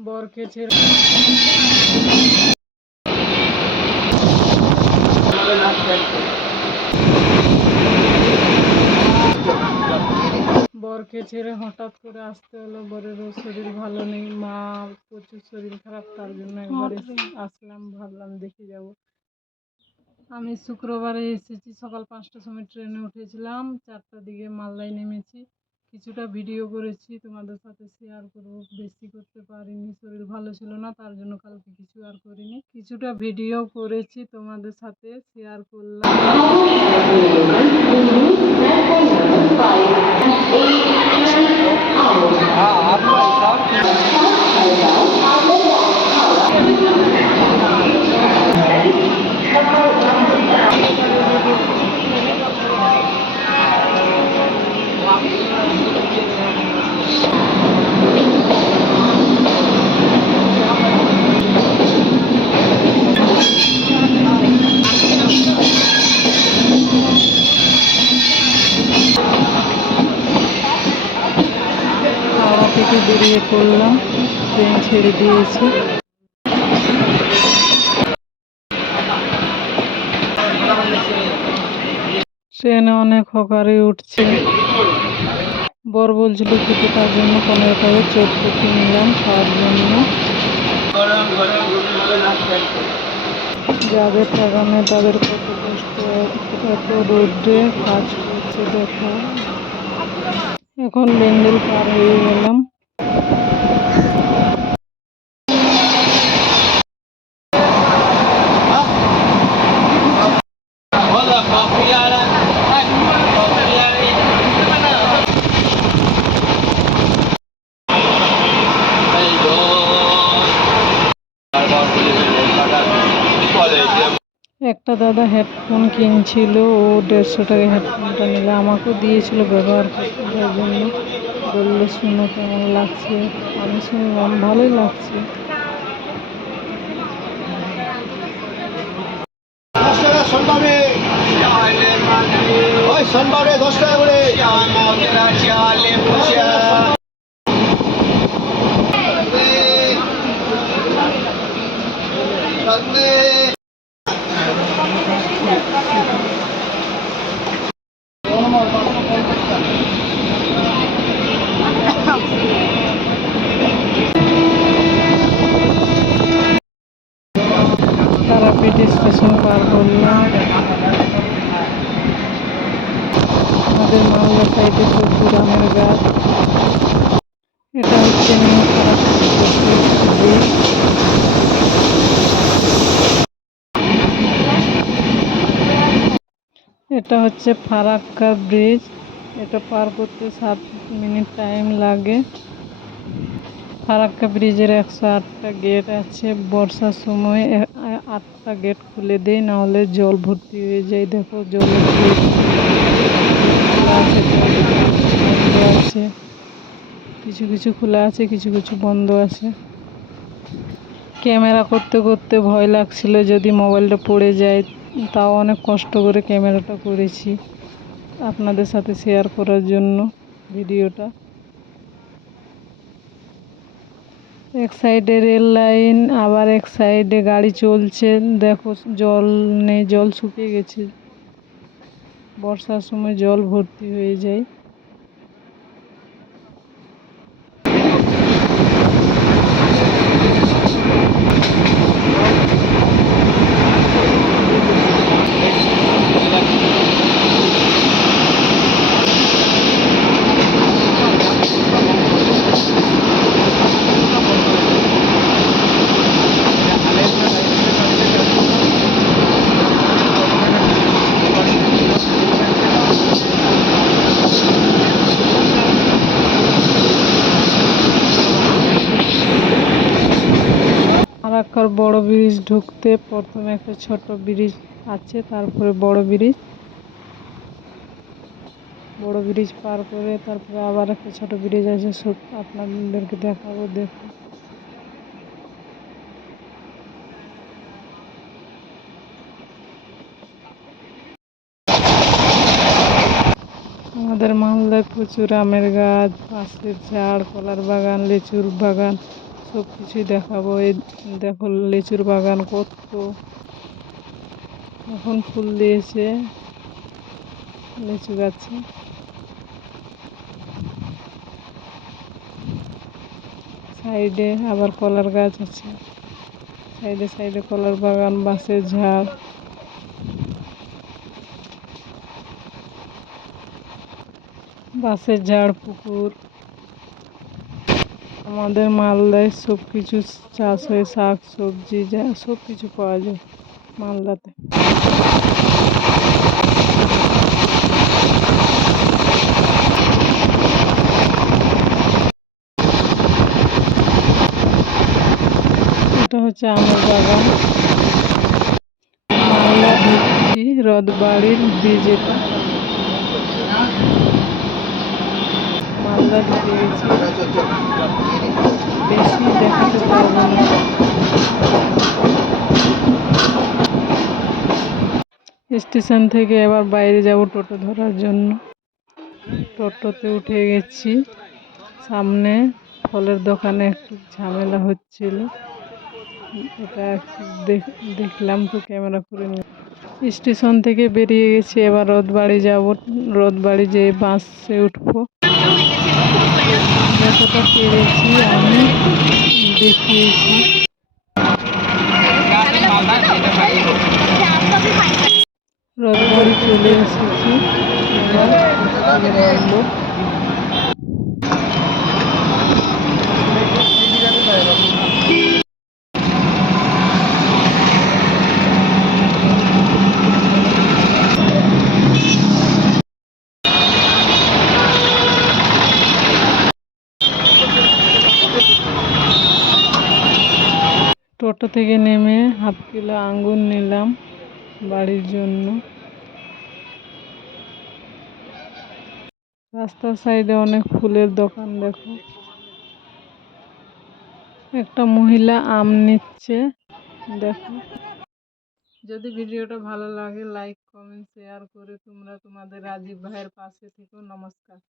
বরকে ছেড়ে বরকে ছেড়ে হঠাৎ করে আসতে হলো। বরেরও শরীর ভালো নেই। মা প্রচুর শরীর খারাপ তার জন্য একবার আসলাম ভাবলাম দেখে যাব। আমি শুক্রবারে এসেছি সকাল পাঁচটার সময় ট্রেনে উঠেছিলাম। চারটার দিকে মালদায় নেমেছি। কিছুটা ভিডিও করেছি, তোমাদের সাথে শেয়ার করব। বেশি করতে পারিনি, শরীর ভালো ছিল না, তার জন্য কালকে কিছু আর করিনি। কিছুটা ভিডিও করেছি, তোমাদের সাথে শেয়ার করলাম। থেকে বেরিয়ে পড়লাম ট্রেন ছেড়ে দিয়েছে। ট্রেনে অনেক হকারে উঠছে। বর বলছিল খেতে তার জন্য পনেরো টাকা চটপটি নিলাম, খাওয়ার জন্য। যাদের টাকা নেই, তাদের কত কষ্ট, এত রোদ্রে কাজ করছে, দেখো। এখন বেঙ্গল পার হয়ে গেলাম. একটা দাদা হেডফোন কিনছিল, ও দেড়শো টাকা হেডফোনটা নিলে, আমাকেও দিয়েছিল ব্যবহার করতে তার জন্য। বলল শুনো কেমন লাগছে? আমি শুনলাম ভালোই লাগছে। সোমবারে ওই সোমবারে দশ টাকা করে স্টেশন পার করলাম আমাদের মালদা সাইডে প্রচুর আমের গাছ। এটা হচ্ছে। এটা হচ্ছে ফারাক্কা ব্রিজ। এটা পার করতে সাত মিনিট টাইম লাগে। ফারাক্কা ব্রিজের একশো আটটা গেট আছে। বর্ষার সময় আটটা গেট খুলে দেয় না হলে জল ভর্তি হয়ে যায়। দেখো বন্ধ আছে। কিছু কিছু খোলা আছে, কিছু কিছু বন্ধ আছে। ক্যামেরা করতে করতে ভয় লাগছিল যদি মোবাইলটা পড়ে যায়। তাও অনেক কষ্ট করে ক্যামেরাটা করেছি। আপনাদের সাথে শেয়ার করার জন্য ভিডিওটা। এক সাইডে রেল লাইন, আবার এক সাইডে গাড়ি চলছে। দেখো, জল নেই, জল শুকিয়ে গেছে। বর্ষার সময় জল ভর্তি হয়ে যায়। ফারাক্কার বড় ব্রিজ ঢুকতে প্রথমে একটা ছোট ব্রিজ আছে, তারপরে বড় ব্রিজ। বড় ব্রিজ পার করে তারপরে আবার একটা ছোট ব্রিজ আছে সব আপনাদেরকে দেখাবো দেখো আমাদের মালদায় প্রচুর আমের গাছ, পাশের ঝাড় কলার বাগান, লিচুর বাগান। সব কিছুই দেখাবো। এই দেখো লিচুর বাগান কত। এখন ফুল দিয়েছে লিচু গাছে। সাইডে আবার কলার গাছ আছে। সাইডে সাইডে কলার বাগান, বাঁশের ঝাড়। বাঁশের ঝাড়, পুকুর। আমাদের মালদায় সব কিছু চাষ হয়, শাক, সবজি, যা সব কিছু পাওয়া যায় মালদাতে। এটা হচ্ছে আমের বাগান। মালদা ঢুকছি রথবাড়ির ব্রিজ এটা বেশি দেখাতে পারব না স্টেশন থেকে এবার বাইরে যাব টোটো ধরার জন্য। টোটোতে উঠে গেছি। সামনে ফলের দোকানে একটু ঝামেলা হচ্ছিল। এটা দেখ- দেখলাম তো ক্যামেরা করে স্টেশন থেকে বেরিয়ে গেছি। এবার রথবাড়ি যাব। রথবাড়ি যেয়ে বাসে উঠবো। যতটা পেরেছি আমি দেখিয়েছি। চলে এসেছি। টোটো থেকে নেমে হাফ কিলো আঙ্গুর নিলাম বাড়ির জন্য। রাস্তার সাইডে অনেক ফুলের দোকান, দেখো। একটা মহিলা আম নিচ্ছে, দেখো। যদি ভিডিওটা ভালো লাগে, লাইক, কমেন্ট, শেয়ার করে তোমরা তোমাদের রাজীব ভাইয়ের পাশে থেকো। নমস্কার।